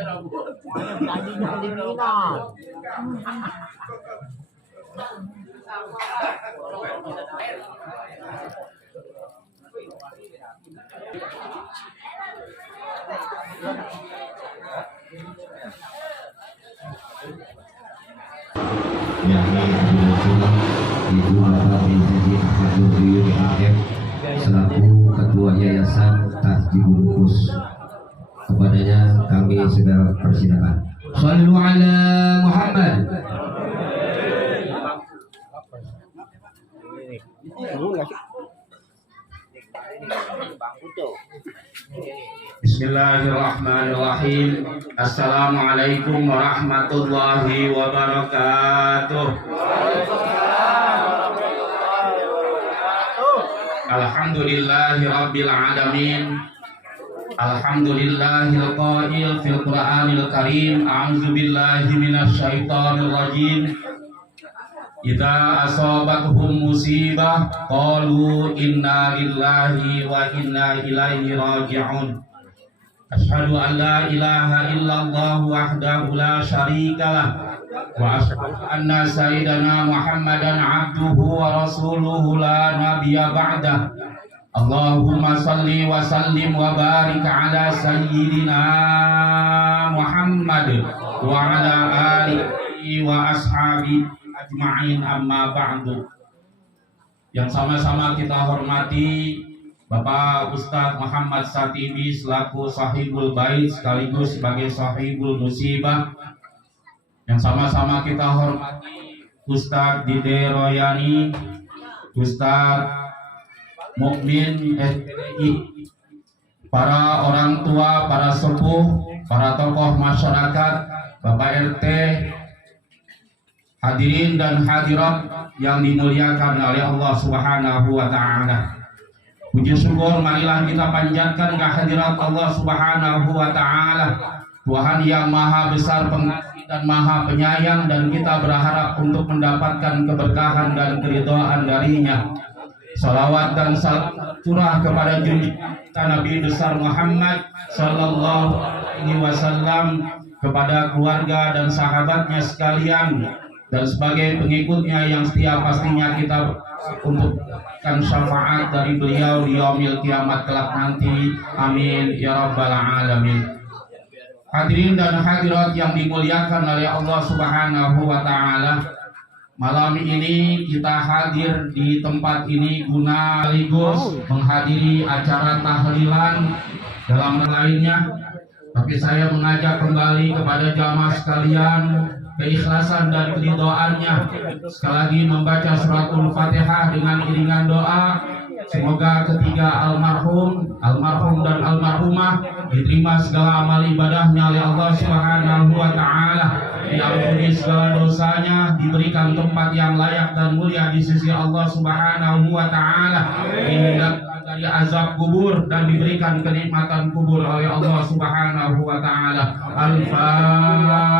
Tadinya kedinginan. yakni Ibu Bapak Binti Ahmad Nuril MF selaku Ketua Yayasan Tahjibul Kus. Kepadanya kami segera persilakan. Shallu ala Muhammad. Bismillahirrahmanirrahim. Assalamualaikum warahmatullahi wabarakatuh. Alhamdulillahi rabbil alamin. Alhamdulillahil qail fil Qur'anil Karim. A'udzu billahi minasy syaithanir rajim. Idza asabathum musibah qalu inna lillahi wa inna ilaihi raji'un. Asyhadu an la ilaha illallah wahdahu la syarikalah wa asyhadu anna sayyidana Muhammadan abduhu wa rasuluhu la nabiyya ba'dah. Allahumma salli wa sallim wa barik ala sayyidina Muhammad wa ala alihi wa ashabihi ajma'in, amma ba'du. Yang sama-sama kita hormati Bapak Ustadz Muhammad Satibi selaku sahibul bait sekaligus sebagai sahibul musibah. Yang sama-sama kita hormati Ustadz Dide Royani, Ustadz Mukmin SPDI, para orang tua, para sepuh, para tokoh masyarakat, Bapak RT, hadirin dan hadirat yang dimuliakan oleh Allah Subhanahu wa taala. Puji syukur marilah kita panjatkan kehadirat Allah Subhanahu wa taala, Tuhan yang maha besar pengasih dan maha penyayang, dan kita berharap untuk mendapatkan keberkahan dan keridhaan darinya. Salawat dan salam curah kepada junjungan kita Nabi besar Muhammad sallallahu alaihi wasallam, kepada keluarga dan sahabatnya sekalian, dan sebagai pengikutnya yang setia pastinya kita untuk mendapatkan syafaat dari beliau di yaumil kiamat kelak nanti. Amin ya rabbal alamin. Hadirin dan hadirat yang dimuliakan oleh Allah Subhanahu wa taala, malam ini kita hadir di tempat ini guna sekaligus menghadiri acara tahlilan dalam lainnya. Tapi saya mengajak kembali kepada jamaah sekalian keikhlasan dan keridhaannya, sekali lagi membaca suratul Fatihah dengan iringan doa. Semoga ketiga almarhum dan almarhumah diterima segala amal ibadahnya oleh Allah Subhanahu wa taala, diampuni segala dosanya, diberikan tempat yang layak dan mulia di sisi Allah Subhanahu wa taala, dihindarkan dari azab kubur dan diberikan kenikmatan kubur oleh Allah Subhanahu wa taala. Al-Fatihah.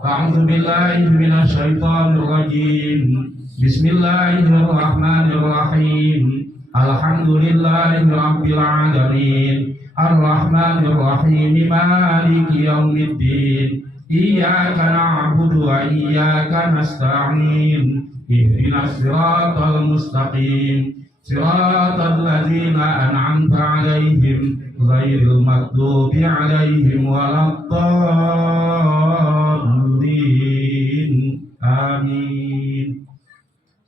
A'udzu billahi minasy syaithanir rajim. Bismillahirrahmanirrahim. Alhamdulillahi rabbil alamin. Ar-Rahmanir Rahim. Maliki yaumiddin. Iyyaka na'budu wa iyyaka nasta'in. Ihdinas siratal mustaqim. Siratal ladzina an'amta 'alaihim ghairil maghdubi 'alaihim waladdallin. Amin.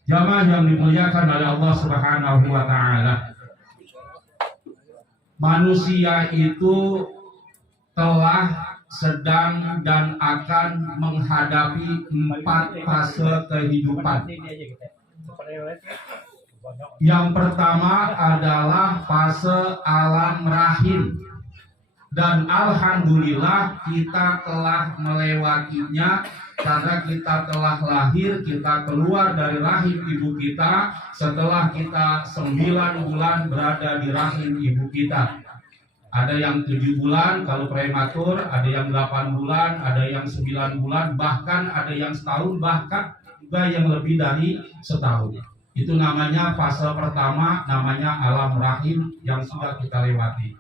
Jamaah yang dimuliakan oleh Allah Subhanahu wa taala, manusia itu telah, sedang, dan akan menghadapi 4 fase kehidupan. Yang pertama adalah fase alam rahim, dan alhamdulillah kita telah melewatinya karena kita telah lahir, kita keluar dari rahim ibu kita setelah kita 9 bulan berada di rahim ibu kita. Ada yang 7 bulan kalau prematur, ada yang 8 bulan, ada yang 9 bulan, bahkan ada yang setahun, bahkan juga yang lebih dari setahun. Itu namanya fase pertama, namanya alam rahim yang sudah kita lewati.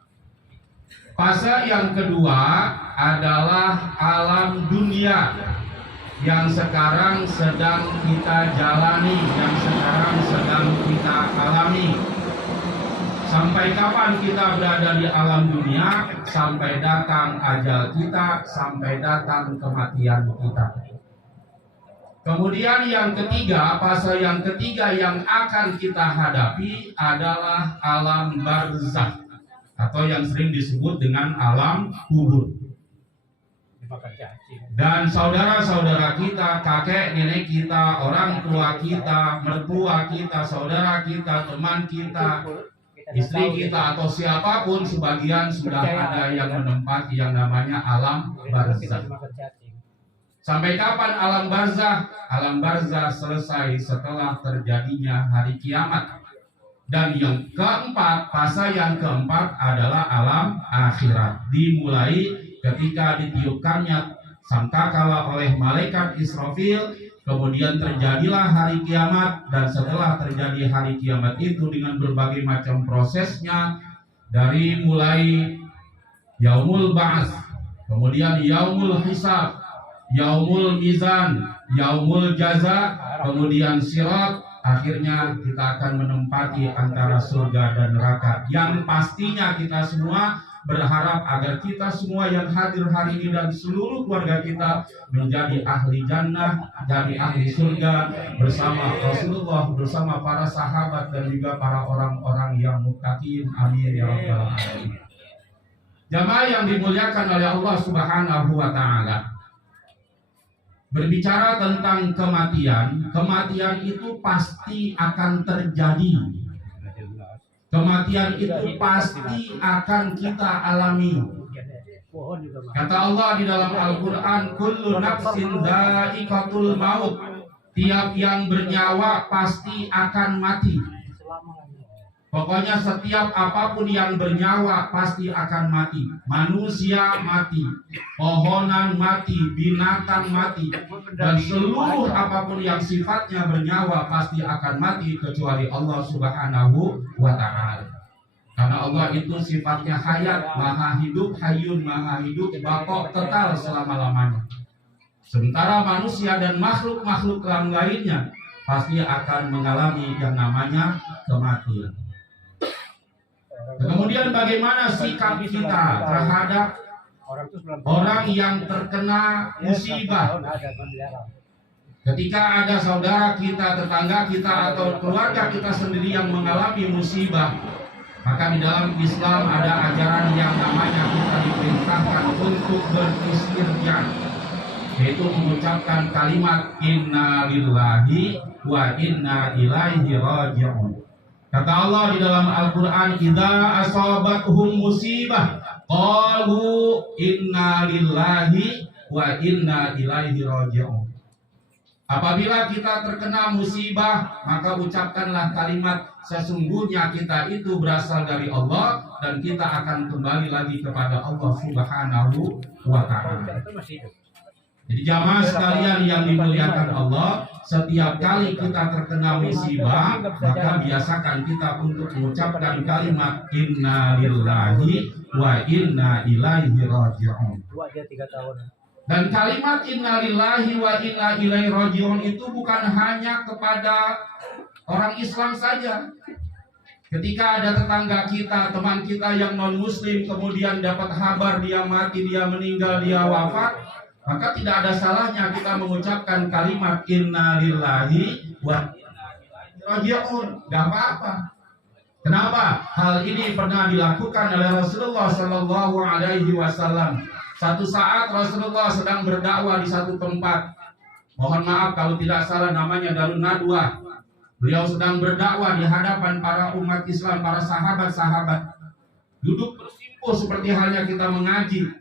Fase yang kedua adalah alam dunia yang sekarang sedang kita jalani, yang sekarang sedang kita alami. Sampai kapan kita berada di alam dunia? Sampai datang ajal kita, sampai datang kematian kita. Kemudian yang ketiga, fase yang ketiga yang akan kita hadapi adalah alam barzakh, atau yang sering disebut dengan alam kubur. Dan saudara-saudara kita, kakek nenek kita, orang tua kita, mertua kita, saudara kita, teman kita, istri kita, atau siapapun, sebagian sudah ada yang menempati yang namanya alam barzakh. Sampai kapan alam barzakh? Alam barzakh selesai setelah terjadinya hari kiamat. Dan yang keempat, fase yang keempat adalah alam akhirat. Dimulai ketika ditiupkannya sangkakala oleh malaikat Israfil, kemudian terjadilah hari kiamat. Dan setelah terjadi hari kiamat itu dengan berbagai macam prosesnya, dari mulai yaumul ba'ats, kemudian yaumul hisab, yaumul mizan, yaumul jaza, kemudian sirat, akhirnya kita akan menempati antara surga dan neraka. Yang pastinya kita semua berharap agar kita semua yang hadir hari ini dan seluruh keluarga kita menjadi ahli jannah, jadi ahli surga bersama Rasulullah, bersama para sahabat dan juga para orang-orang yang muttaqin. Amin ya rabbal alamin. Jamaah yang dimuliakan oleh Allah Subhanahu wa taala. Berbicara tentang kematian, kematian itu pasti akan terjadi. Kematian itu pasti akan kita alami. Kata Allah di dalam Al-Quran, kullu nafsin dha'iqatul maut. Tiap yang bernyawa pasti akan mati. Pokoknya setiap apapun yang bernyawa pasti akan mati. Manusia mati, pohonan mati, binatang mati, dan seluruh apapun yang sifatnya bernyawa pasti akan mati kecuali Allah Subhanahu wa ta'ala. Karena Allah itu sifatnya hayat, maha hidup, hayyun maha hidup, baqo kekal selama-lamanya. Sementara manusia dan makhluk-makhluk lainnya pasti akan mengalami yang namanya kematian. Kemudian bagaimana sikap kita terhadap orang yang terkena musibah? Ketika ada saudara kita, tetangga kita, atau keluarga kita sendiri yang mengalami musibah, maka di dalam Islam ada ajaran yang namanya kita diperintahkan untuk beristirja, yaitu mengucapkan kalimat inna lillahi wa inna ilaihi raji'un. Kata Allah di dalam Al-Quran, idza asabathum musibah qalu inna lillahi wa inna ilaihi raji'un. Apabila kita terkena musibah, maka ucapkanlah kalimat sesungguhnya kita itu berasal dari Allah dan kita akan kembali lagi kepada Allah Subhanahu wa ta'ala. Jadi jamaah sekalian yang dimuliakan Allah, setiap kali kita terkena musibah, maka biasakan kita untuk mengucapkan kalimat inna lillahi wa inna ilaihi raji'un. Dan kalimat inna lillahi wa inna ilaihi raji'un itu bukan hanya kepada orang Islam saja. Ketika ada tetangga kita, teman kita yang non muslim, kemudian dapat kabar dia mati, dia meninggal, dia wafat, maka tidak ada salahnya kita mengucapkan kalimat inna lillahi wa inna ilaihi raji'un. Gak apa-apa. Kenapa? Hal ini pernah dilakukan oleh Rasulullah Sallallahu Alaihi Wasallam. Satu saat Rasulullah sedang berdakwah di satu tempat. Mohon maaf kalau tidak salah namanya Darun Nadwah. Beliau sedang berdakwah di hadapan para umat Islam, para sahabat-sahabat. Duduk bersimpuh seperti halnya kita mengaji.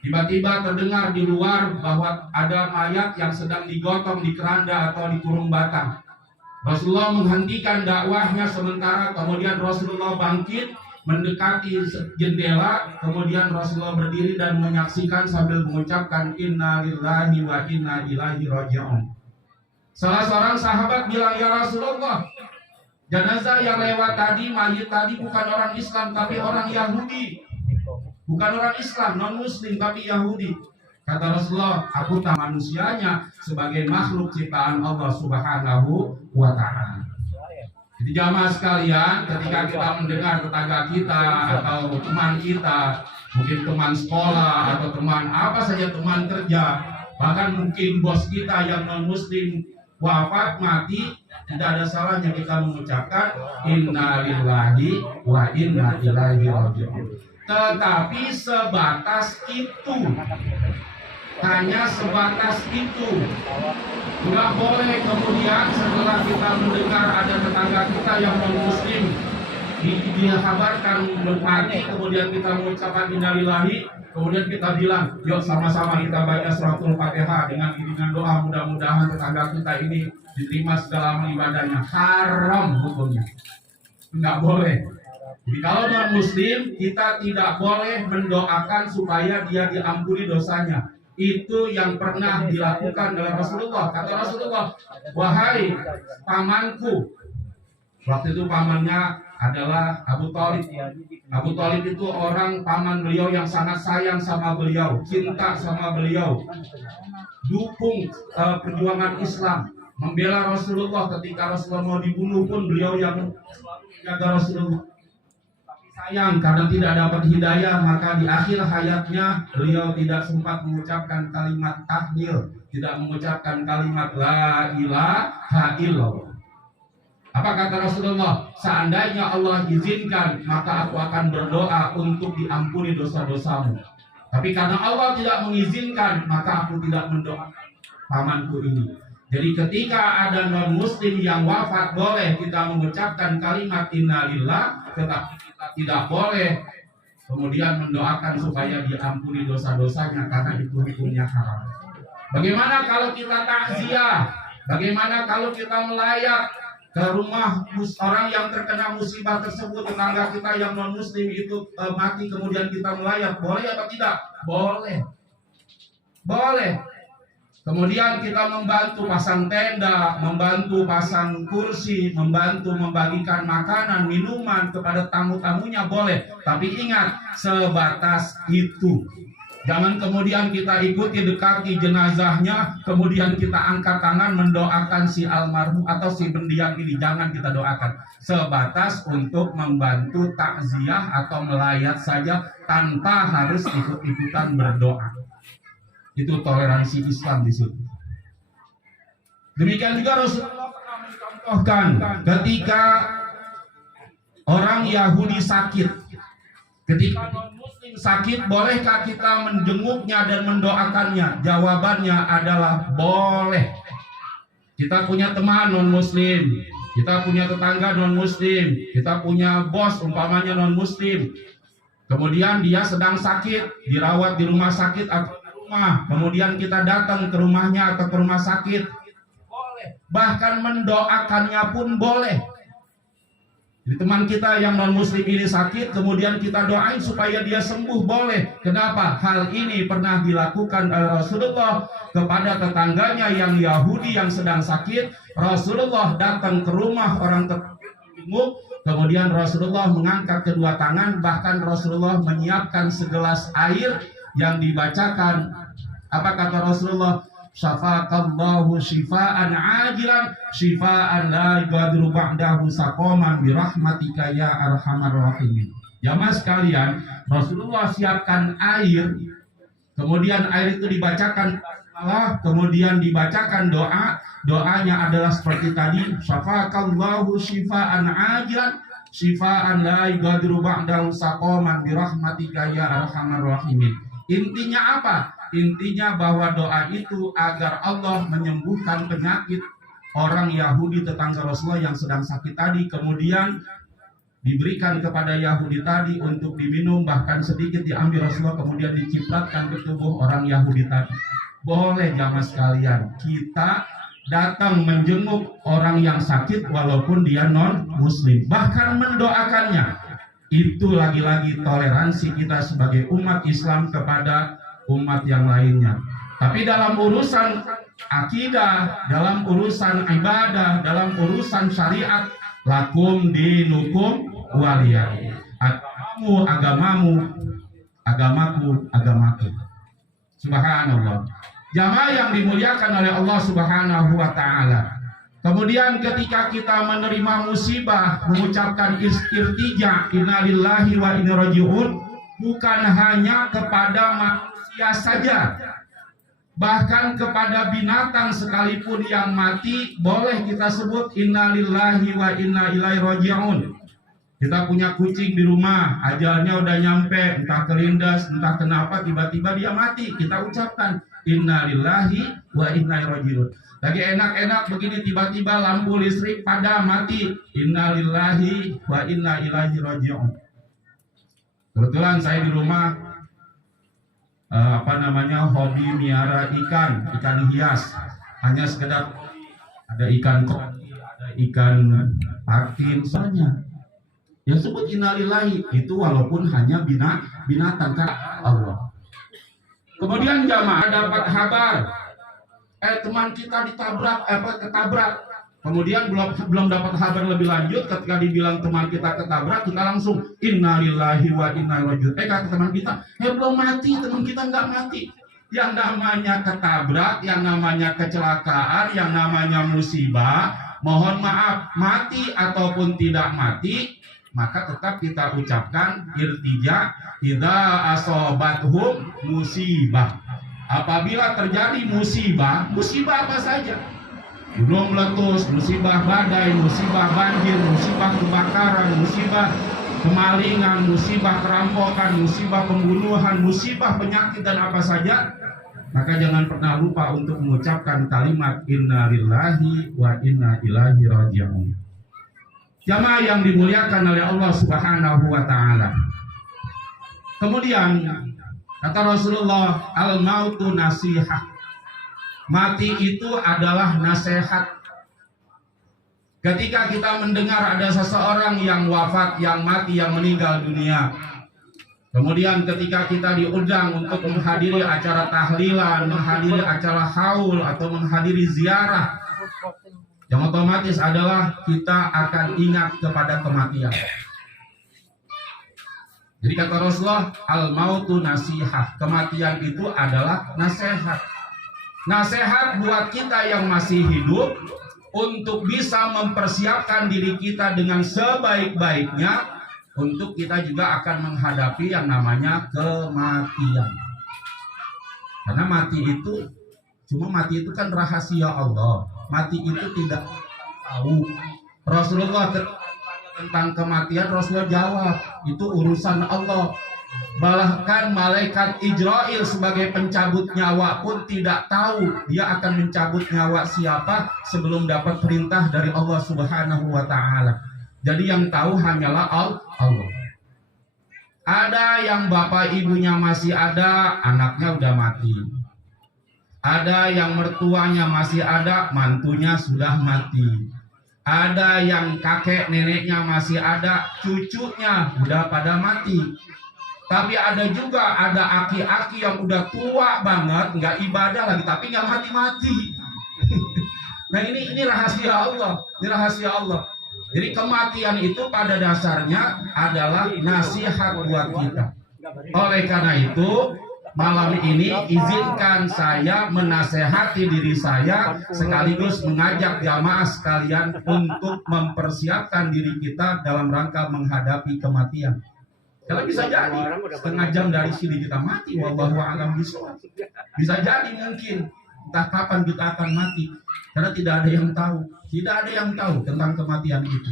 Tiba-tiba terdengar di luar bahwa ada mayat yang sedang digotong di keranda atau di kurung batang. Rasulullah menghentikan dakwahnya sementara, kemudian Rasulullah bangkit mendekati jendela, kemudian Rasulullah berdiri dan menyaksikan sambil mengucapkan inna lillahi wa inna ilaihi raji'un. Salah seorang sahabat bilang, ya Rasulullah, jenazah yang lewat tadi, mayit tadi bukan orang Islam tapi orang Yahudi. bukan orang Islam, non Muslim tapi Yahudi. Kata Rasulullah, aku tak manusianya sebagai makhluk ciptaan Allah Subhanahu wa Ta'ala. Jadi jamaah sekalian, ketika kita mendengar tetangga kita atau teman kita, mungkin teman sekolah atau teman apa saja, teman kerja, bahkan mungkin bos kita yang non Muslim wafat mati, tidak ada salahnya kita mengucapkan inna lillahi wa inna ilaihi raji'un. Tetapi sebatas itu, hanya sebatas itu. Nggak boleh kemudian setelah kita mendengar ada tetangga kita yang non Muslim dia kabarkan mati, kemudian kita mengucapkan innalillahi, kemudian kita bilang, yuk sama-sama kita baca suratul Fatihah dengan iringan doa, mudah-mudahan tetangga kita ini diterima segala amal ibadahnya. Haram hukumnya, nggak boleh. Jadi kalau non Muslim, kita tidak boleh mendoakan supaya dia diampuni dosanya. Itu yang pernah dilakukan oleh Rasulullah. Kata Rasulullah, wahai pamanku. Waktu itu pamannya adalah Abu Thalib. Abu Thalib itu orang paman beliau yang sangat sayang sama beliau, cinta sama beliau, dukung perjuangan Islam, membela Rasulullah. Ketika Rasulullah mau dibunuh pun beliau yang jaga Rasulullah. Sayang karena tidak dapat hidayah, maka di akhir hayatnya beliau tidak sempat mengucapkan kalimat tahlil, tidak mengucapkan kalimat la ilaha illallah. Apa kata Rasulullah? Seandainya Allah izinkan, maka aku akan berdoa untuk diampuni dosa-dosamu. Tapi karena Allah tidak mengizinkan, maka aku tidak mendoakan pamanku ini. Jadi ketika ada non Muslim yang wafat, boleh kita mengucapkan kalimat innalillah, tetapi kita tidak boleh kemudian mendoakan supaya diampuni dosa-dosanya, karena itu hukumnya haram. Bagaimana kalau kita takziah? Bagaimana kalau kita melayat ke rumah orang yang terkena musibah tersebut, tetangga kita yang non Muslim itu mati, kemudian kita melayat, boleh atau tidak? Boleh. Boleh. Kemudian kita membantu pasang tenda, membantu pasang kursi, membantu membagikan makanan, minuman kepada tamu-tamunya, boleh. Tapi ingat, sebatas itu. Jangan kemudian kita ikuti dekati jenazahnya, kemudian kita angkat tangan mendoakan si almarhum atau si mendiang ini. Jangan kita doakan. Sebatas untuk membantu takziah atau melayat saja tanpa harus ikut-ikutan berdoa. Itu toleransi Islam di situ. Demikian juga Rasulullah pernah mencontohkan ketika orang Yahudi sakit. Ketika non-Muslim sakit, bolehkah kita menjenguknya dan mendoakannya? Jawabannya adalah boleh. Kita punya teman non-Muslim, kita punya tetangga non-Muslim, kita punya bos umpamanya non-Muslim. Kemudian dia sedang sakit, dirawat di rumah sakit atau kemudian kita datang ke rumahnya atau ke rumah sakit, boleh. Bahkan mendoakannya pun boleh. Jadi teman kita yang non Muslim ini sakit, kemudian kita doain supaya dia sembuh, boleh. Kenapa? Hal ini pernah dilakukan oleh Rasulullah kepada tetangganya yang Yahudi yang sedang sakit. Rasulullah datang ke rumah orang tersebut, kemudian Rasulullah mengangkat kedua tangan, bahkan Rasulullah menyiapkan segelas air yang dibacakan. Apa kata Rasulullah? Syafaqallahu syifaan ajilan syifaan la yughadiru ba'dahu saqaman birahmatika ya arhamar rahimin. Jamaah sekalian, Rasulullah siapkan air, kemudian air itu dibacakan Allah, kemudian dibacakan doa. Doanya adalah seperti tadi, syafaqallahu syifaan ajilan syifaan la yughadiru ba'dahu saqaman birahmatika ya arhamar rahimin. Intinya apa? Intinya bahwa doa itu agar Allah menyembuhkan penyakit orang Yahudi tetangga Rasulullah yang sedang sakit tadi, kemudian diberikan kepada Yahudi tadi untuk diminum, bahkan sedikit diambil Rasulullah kemudian dicipratkan ke tubuh orang Yahudi tadi. Boleh jamaah sekalian, kita datang menjenguk orang yang sakit walaupun dia non Muslim, bahkan mendoakannya. Itu lagi-lagi toleransi kita sebagai umat Islam kepada umat yang lainnya. Tapi dalam urusan akidah, dalam urusan ibadah, dalam urusan syariat, lakum dinukum waliyah. Agamamu agamaku, agamaku. Subhanallah. Jamaah yang dimuliakan oleh Allah Subhanahu wa taala. Kemudian ketika kita menerima musibah, mengucapkan istirja, innalillahi wa inna rajiun, bukan hanya kepada manusia saja, bahkan kepada binatang sekalipun yang mati boleh kita sebut innalillahi wa inna ilaihi rajiun. Kita punya kucing di rumah, ajalnya udah nyampe, entah kelindas, entah kenapa tiba-tiba dia mati, kita ucapkan innalillahi wa inna ilaihi rajiun. Lagi enak-enak begini tiba-tiba lampu listrik pada mati, innalillahi wa inna ilaihi rajiun. Kebetulan saya di rumah hobi miara ikan hias, hanya sekedar ada ikan koi, ada ikan patin, banyak. Yang sebut innalillahi itu walaupun hanya binatang kan Allah. Kemudian jamaah dapat kabar teman kita ketabrak. Kemudian belum dapat kabar lebih lanjut, ketika dibilang teman kita ketabrak, kita langsung innalillahi wa inna ilaihi rajiun. Kata teman kita, belum mati, teman kita nggak mati. Yang namanya ketabrak, yang namanya kecelakaan, yang namanya musibah, mohon maaf, mati ataupun tidak mati, maka tetap kita ucapkan irtija idza asobathum musibah. Apabila terjadi musibah apa saja, gunung meletus, musibah badai, musibah banjir, musibah kebakaran, musibah kemalingan, musibah kerampokan, musibah pembunuhan, musibah penyakit dan apa saja, maka jangan pernah lupa untuk mengucapkan kalimat innalillahi wa inna ilaihi rajiun. Jamaah yang dimuliakan oleh Allah Subhanahu wa taala. Kemudian kata Rasulullah, al-mautu nasihah. Mati itu adalah nasihat. Ketika kita mendengar ada seseorang yang wafat, yang mati, yang meninggal dunia, kemudian ketika kita diundang untuk menghadiri acara tahlilan, menghadiri acara haul atau menghadiri ziarah, yang otomatis adalah kita akan ingat kepada kematian. Jadi kata Rasulullah, al-mautu nasihah. Kematian itu adalah nasihat. Nasihat buat kita yang masih hidup untuk bisa mempersiapkan diri kita dengan sebaik-baiknya untuk kita juga akan menghadapi yang namanya kematian. Karena mati itu kan rahasia Allah. Mati itu tidak tahu. Rasulullah tentang kematian, Rasulullah jawab, itu urusan Allah. Bahkan malaikat Ijrail sebagai pencabut nyawa pun tidak tahu dia akan mencabut nyawa siapa sebelum dapat perintah dari Allah Subhanahu wa taala. Jadi yang tahu hanyalah Allah. Ada yang bapak ibunya masih ada, anaknya udah mati. Ada yang mertuanya masih ada, mantunya sudah mati. Ada yang kakek neneknya masih ada, cucunya udah pada mati. Tapi ada juga aki-aki yang udah tua banget, nggak ibadah lagi, tapi nggak mati-mati. Nah ini rahasia Allah, ini rahasia Allah. Jadi kematian itu pada dasarnya adalah nasihat buat kita. Oleh karena itu, malam ini izinkan saya menasehati diri saya sekaligus mengajak jamaah sekalian untuk mempersiapkan diri kita dalam rangka menghadapi kematian. Karena bisa jadi setengah jam dari sini kita mati, wallahu a'lam bishawab. Bisa jadi mungkin entah kapan kita akan mati, karena tidak ada yang tahu. Tidak ada yang tahu tentang kematian itu.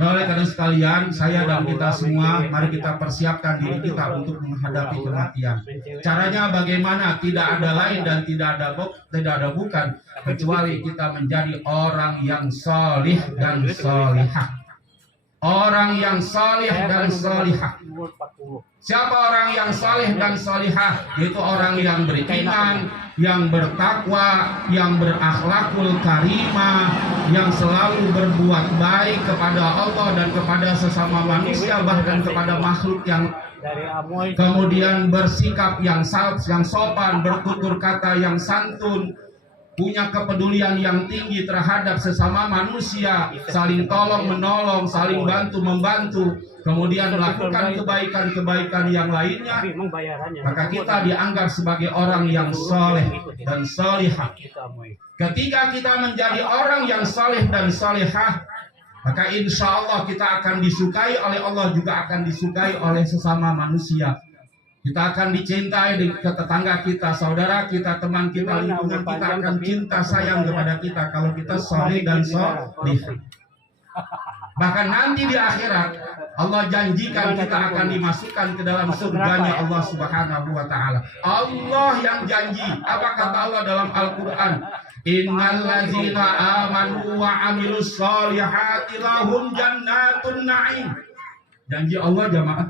Oleh karena sekalian, saya dan kita semua, mari kita persiapkan diri kita untuk menghadapi kematian. Caranya bagaimana? Tidak ada lain dan tidak ada bukan kecuali kita menjadi orang yang salih dan salihah. Orang yang salih dan salihah. Siapa orang yang salih dan salihah? Itu orang yang beriman, yang bertakwa, yang berakhlakul karimah, yang selalu berbuat baik kepada Allah dan kepada sesama manusia, bahkan kepada makhluk yang kemudian bersikap yang sopan, bertutur kata yang santun, punya kepedulian yang tinggi terhadap sesama manusia, saling tolong menolong, saling bantu membantu, kemudian melakukan kebaikan-kebaikan yang lainnya, maka kita dianggap sebagai orang yang soleh dan solihah. Ketika kita menjadi orang yang soleh dan solihah, maka insya Allah kita akan disukai oleh Allah, juga akan disukai oleh sesama manusia. Kita akan dicintai ke tetangga kita, saudara kita, teman kita, lingkungan kita akan cinta sayang kepada kita kalau kita soleh dan solihah. Bahkan nanti di akhirat Allah janjikan kita akan dimasukkan ke dalam surganya Allah Subhanahu wa taala. Allah yang janji. Apa kata Allah dalam Al-Qur'an? Innal ladzina amanu wa amilus solihati lahum jannatun na'im. Janji Allah jamaah.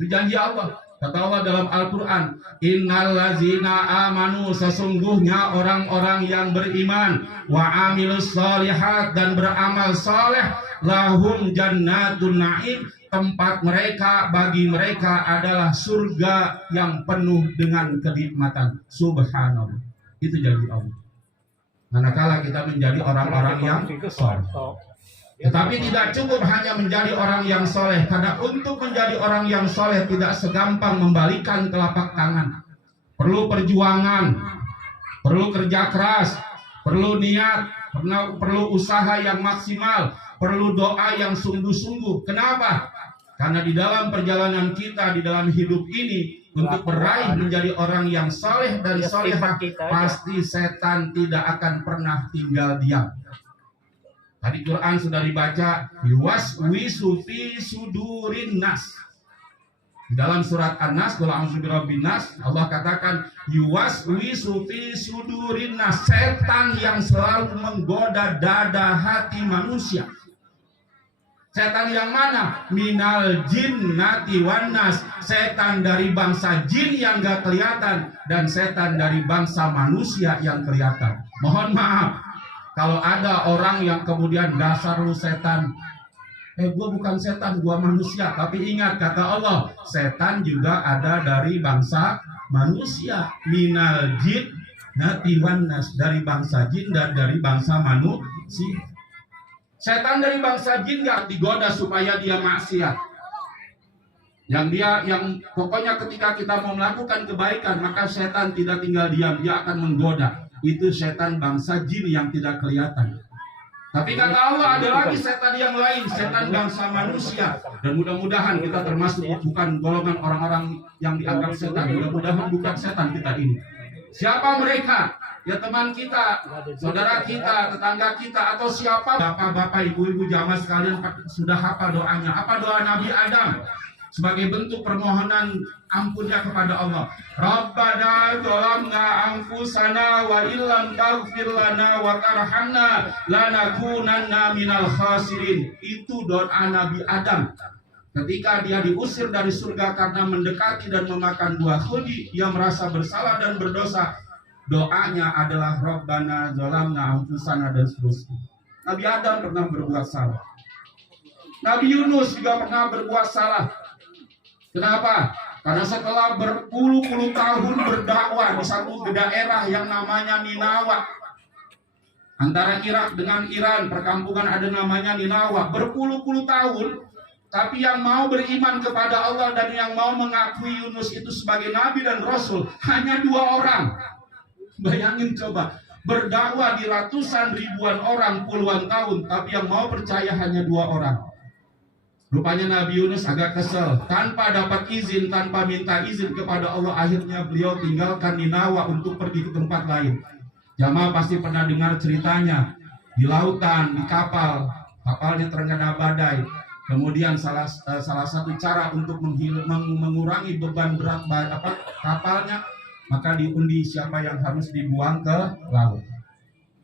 Itu janji Allah. Kata Allah dalam Al-Quran, innal ladzina amanu, sesungguhnya orang-orang yang beriman, wa amilus solihat, dan beramal soleh, lahum jannatun na'im, tempat mereka, bagi mereka adalah surga yang penuh dengan kenikmatan. Subhanallah. Itu janji Allah. Manakala kita menjadi orang-orang yang soleh. Tetapi tidak cukup hanya menjadi orang yang soleh, karena untuk menjadi orang yang soleh tidak segampang membalikan telapak tangan. Perlu perjuangan, perlu kerja keras, perlu niat, perlu usaha yang maksimal, perlu doa yang sungguh-sungguh. Kenapa? Karena di dalam perjalanan kita, di dalam hidup ini, untuk meraih menjadi orang yang soleh dan solehah, pasti setan tidak akan pernah tinggal diam. Tadi Quran sudah dibaca, yuwaswisu fi sudurin nas. Di dalam surat An-Nas, qul a'udzu birabbin nas, Allah katakan yuwaswisu fi sudurin nas, setan yang selalu menggoda dada hati manusia. Setan yang mana? Minal jinnati wan nas, setan dari bangsa jin yang gak kelihatan, dan setan dari bangsa manusia yang kelihatan. Mohon maaf kalau ada orang yang kemudian dasar lu setan. Gua bukan setan, gua manusia. Tapi ingat kata Allah, setan juga ada dari bangsa manusia. Minal jin nati wan nas, dari bangsa jin dan dari bangsa manusia. Setan dari bangsa jin gak digoda supaya dia maksiat. Yang pokoknya ketika kita mau melakukan kebaikan, maka setan tidak tinggal diam, dia akan menggoda. Itu setan bangsa jin yang tidak kelihatan. Tapi kata Allah ada lagi setan yang lain, setan bangsa manusia. Dan mudah-mudahan kita termasuk bukan golongan orang-orang yang dianggap setan. Mudah-mudahan bukan setan kita ini. Siapa mereka? Ya teman kita, saudara kita, tetangga kita, atau siapa? Bapak-bapak, ibu-ibu jamaah sekalian sudah hafal doanya. Apa doa Nabi Adam? Sebagai bentuk permohonan ampunnya kepada Allah. Rabbana dzalamna anfusana wa illam taghfir lana wa tarhamna lanakunanna minal khasirin. Itu doa Nabi Adam. Ketika dia diusir dari surga karena mendekati dan memakan buah khuldi, dia merasa bersalah dan berdosa. Doanya adalah Rabbana dzalamna anfusana dan seterusnya. Nabi Adam pernah berbuat salah. Nabi Yunus juga pernah berbuat salah. Kenapa? Karena setelah berpuluh-puluh tahun berdakwah di satu daerah yang namanya Ninawa, antara Irak dengan Iran, perkampungan ada namanya Ninawa, berpuluh-puluh tahun, tapi yang mau beriman kepada Allah dan yang mau mengakui Yunus itu sebagai Nabi dan Rasul hanya 2 orang. Bayangin coba, berdakwah di ratusan ribuan orang puluhan tahun, tapi yang mau percaya hanya 2 orang. Rupanya Nabi Yunus agak kesel, tanpa dapat izin, tanpa minta izin kepada Allah, akhirnya beliau tinggalkan Ninawa untuk pergi ke tempat lain. Jamaah pasti pernah dengar ceritanya, di lautan, di kapalnya terkena badai. Kemudian salah satu cara untuk mengurangi beban berat kapalnya, maka diundi siapa yang harus dibuang ke laut.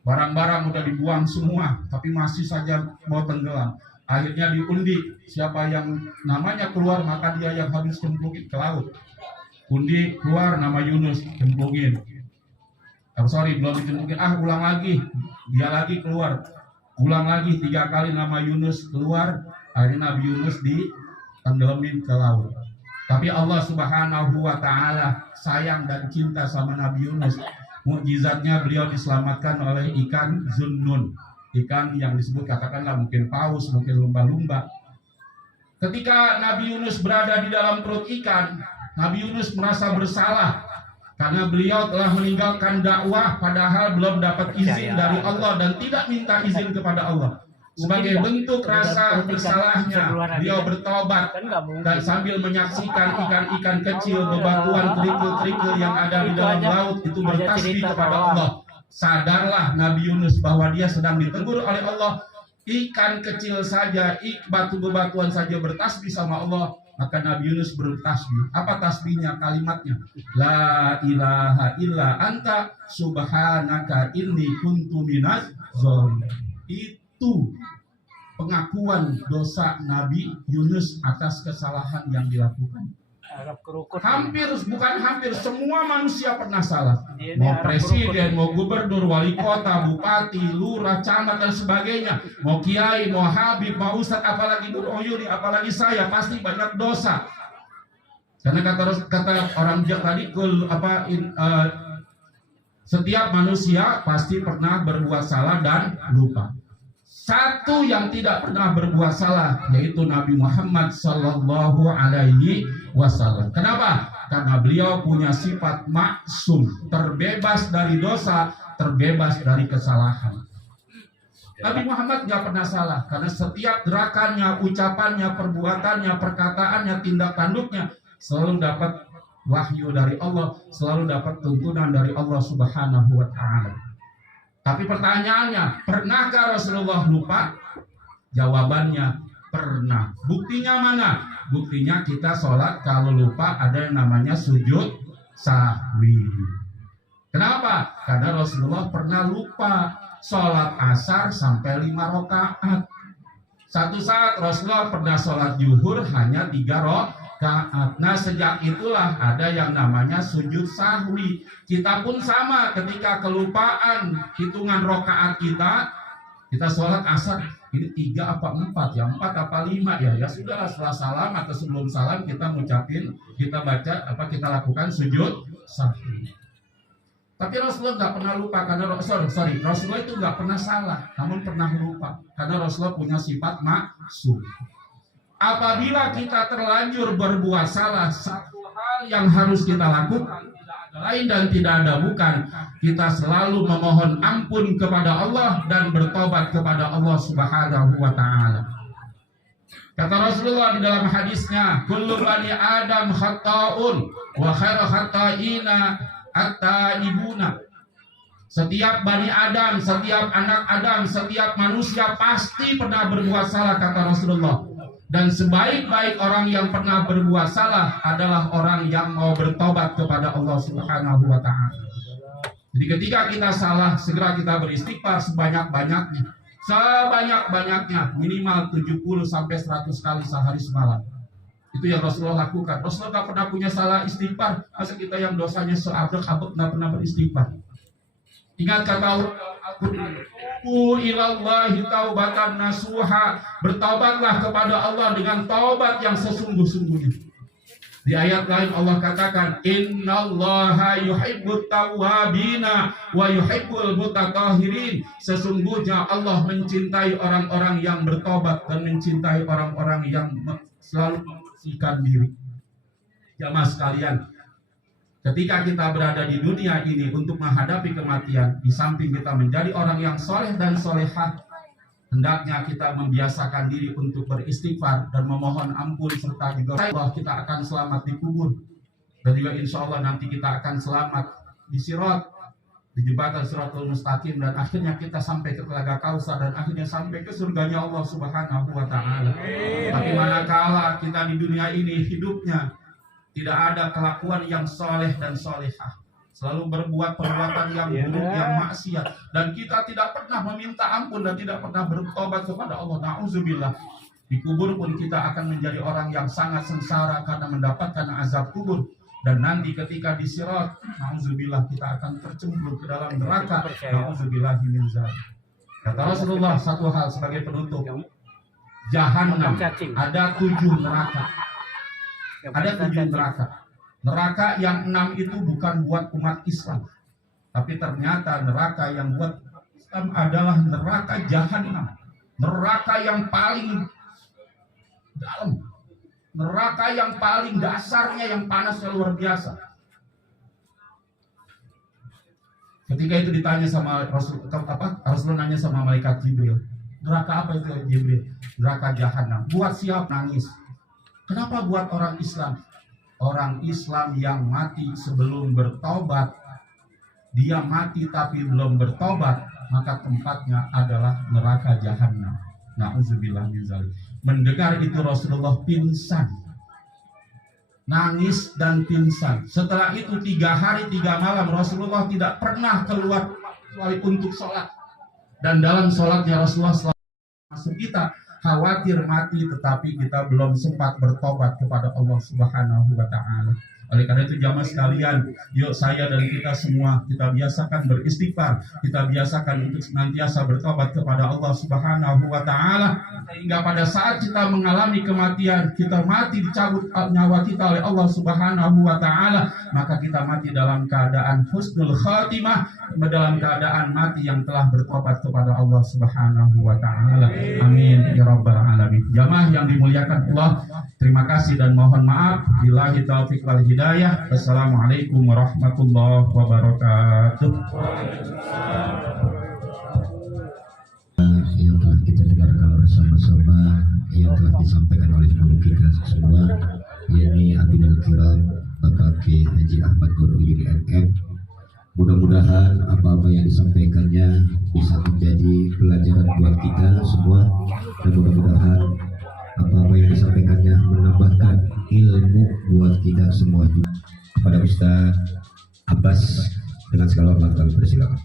Barang-barang udah dibuang semua, tapi masih saja mau tenggelam. Akhirnya diundi, siapa yang namanya keluar maka dia yang harus cemplungin ke laut. Undi keluar nama Yunus, cemplungin. Belum dicemplungin, ulang lagi. Dia lagi keluar. Ulang lagi 3 kali nama Yunus keluar. Akhirnya Nabi Yunus ditenggelamin ke laut. Tapi Allah Subhanahu wa taala sayang dan cinta sama Nabi Yunus. mukjizatnya beliau diselamatkan oleh ikan Zunnun, ikan yang disebut katakanlah mungkin paus, mungkin lumba-lumba. Ketika Nabi Yunus berada di dalam perut ikan, Nabi Yunus merasa bersalah karena beliau telah meninggalkan dakwah padahal belum dapat izin dari Allah dan tidak minta izin kepada Allah. Sebagai bentuk rasa bersalahnya, beliau bertobat dan sambil menyaksikan ikan-ikan kecil bebatuan kerikil-kerikil yang ada di dalam laut itu bertasbih kepada Allah. Sadarlah Nabi Yunus bahwa dia sedang ditegur oleh Allah. Ikan kecil saja, batu bebatuan saja bertasbih sama Allah. Maka Nabi Yunus bertasbih. Apa tasbihnya? Kalimatnya, La ilaha illa anta subhanaka inni kuntu minaz zalimin. Itu pengakuan dosa Nabi Yunus atas kesalahan yang dilakukan. Bukan hampir semua manusia pernah salah. Mau presiden, mau gubernur, wali kota, bupati, lurah, camat dan sebagainya. Mau kiai, mau habib, mau ustadz, apalagi Nur Oyuni, apalagi saya, pasti banyak dosa. Karena kata orang tadi, setiap manusia pasti pernah berbuat salah dan lupa. Satu yang tidak pernah berbuat salah yaitu Nabi Muhammad Sallallahu Alaihi Wasallam. Kenapa? Karena beliau punya sifat maksum, terbebas dari dosa, terbebas dari kesalahan. Nabi Muhammad nggak pernah salah karena setiap gerakannya, ucapannya, perbuatannya, perkataannya, tindak tanduknya selalu dapat wahyu dari Allah, selalu dapat tuntunan dari Allah Subhanahu Wa Taala. Tapi pertanyaannya, pernahkah Rasulullah lupa? Jawabannya, pernah. Buktinya mana? Buktinya kita sholat kalau lupa ada yang namanya sujud sahwi. Kenapa? Karena Rasulullah pernah lupa sholat asar sampai 5 rakaat. Satu saat Rasulullah pernah sholat zuhur hanya 3 rakaat. Nah sejak itulah ada yang namanya sujud sahwi. Kita pun sama, ketika kelupaan hitungan rakaat kita sholat asar ini 3 apa 4 ya, 4 apa 5 ya sudahlah, setelah salam atau sebelum salam kita baca kita lakukan sujud sahwi. Tapi Rasulullah nggak pernah lupa karena Rasulullah itu nggak pernah salah, namun pernah lupa karena Rasulullah punya sifat maksum. Apabila kita terlanjur berbuat salah, satu hal yang harus kita lakukan tidak ada lain dan tidak ada bukan, kita selalu memohon ampun kepada Allah dan bertobat kepada Allah Subhanahu wa Ta'ala. Kata Rasulullah di dalam hadisnya, kullu bani Adam khata'un wa khairu khata'ina at-taibuna. Setiap bani Adam, setiap anak Adam, setiap manusia pasti pernah berbuat salah, kata Rasulullah. Dan sebaik-baik orang yang pernah berbuat salah adalah orang yang mau bertobat kepada Allah Subhanahu wa Ta'ala. Jadi ketika kita salah, segera kita beristighfar sebanyak-banyaknya. Sebanyak-banyaknya, minimal 70 sampai 100 kali sehari semalam. Itu yang Rasulullah lakukan. Rasulullah tidak pernah punya salah istighfar. Masa kita yang dosanya seabek-abek tidak pernah beristighfar. Ingat kata ilallahi taubatan nasuha, bertaubatlah kepada Allah dengan taubat yang sesungguh-sungguhnya. Di ayat lain Allah katakan, innallaha yuhibbut tawwabina wa yuhibbul mutatahhirin. Sesungguhnya Allah mencintai orang-orang yang bertobat dan mencintai orang-orang yang selalu membersihkan diri. Jamaah sekalian, ketika kita berada di dunia ini untuk menghadapi kematian, di samping kita menjadi orang yang soleh dan solehah, hendaknya kita membiasakan diri untuk beristighfar dan memohon ampun serta juga Allah, kita akan selamat di kubur dan juga insya Allah nanti kita akan selamat di sirat, di jembatan Siratul Mustaqim, dan akhirnya kita sampai ke Telaga Kausar dan akhirnya sampai ke surganya Allah Subhanahu wa Ta'ala. Tapi manakala kita di dunia ini hidupnya tidak ada kelakuan yang soleh dan solehah, selalu berbuat perbuatan yang buruk, yang maksiat, dan kita tidak pernah meminta ampun dan tidak pernah bertobat kepada Allah, na'udzubillah, di kubur pun kita akan menjadi orang yang sangat sengsara karena mendapatkan azab kubur. Dan nanti ketika di sirat, na'udzubillah, kita akan tercemplung ke dalam neraka, na'udzubillah min dzalik. Kata Rasulullah satu hal sebagai penutup, Jahannam ada 7 neraka. Ada 7 neraka. Neraka yang 6 itu bukan buat umat Islam. Tapi ternyata neraka yang buat Islam adalah neraka jahanam, neraka yang paling dalam, neraka yang paling dasarnya, yang panasnya luar biasa. Ketika itu ditanya sama Rasul nanya sama malaikat Jibril, neraka apa itu Jibril? Neraka jahanam. Buat siapa? Nangis. Kenapa buat orang Islam? Orang Islam yang mati sebelum bertobat, dia mati tapi belum bertobat, maka tempatnya adalah neraka jahanam. Na'udzubillah min dzalik. Mendengar itu Rasulullah pingsan, nangis dan pingsan. Setelah itu 3 hari 3 malam Rasulullah tidak pernah keluar kecuali untuk sholat. Dan dalam sholatnya Rasulullah selalu masuk kita khawatir mati tetapi kita belum sempat bertobat kepada Allah Subhanahu wa taala. Oleh karena itu jamaah sekalian, yuk saya dan kita semua kita biasakan beristighfar, kita biasakan untuk senantiasa bertobat kepada Allah Subhanahu wa taala, sehingga pada saat kita mengalami kematian, kita mati dicabut nyawa kita oleh Allah Subhanahu wa taala, maka kita mati dalam keadaan husnul khatimah, dalam keadaan mati yang telah bertobat kepada Allah Subhanahu wa taala. Amin ya rabbal alamin. Jamaah yang dimuliakan Allah, terima kasih dan mohon maaf. Billahi taufiq wal hidayah. Assalamualaikum warahmatullahi wabarakatuh. Yang telah kita dengarkan bersama-sama, yang telah disampaikan oleh guru kita semua, yakni Abidul Kiram Bapak Ki Haji Ahmad Guru Yuni MM. Mudah-mudahan apa-apa yang disampaikannya bisa menjadi pelajaran buat kita semua, dan mudah-mudahan apa-apa yang disampaikannya menambahkan ilmu buat kita semua juga. Kepada Ustaz Abbas dengan segala hormat kami persilakan.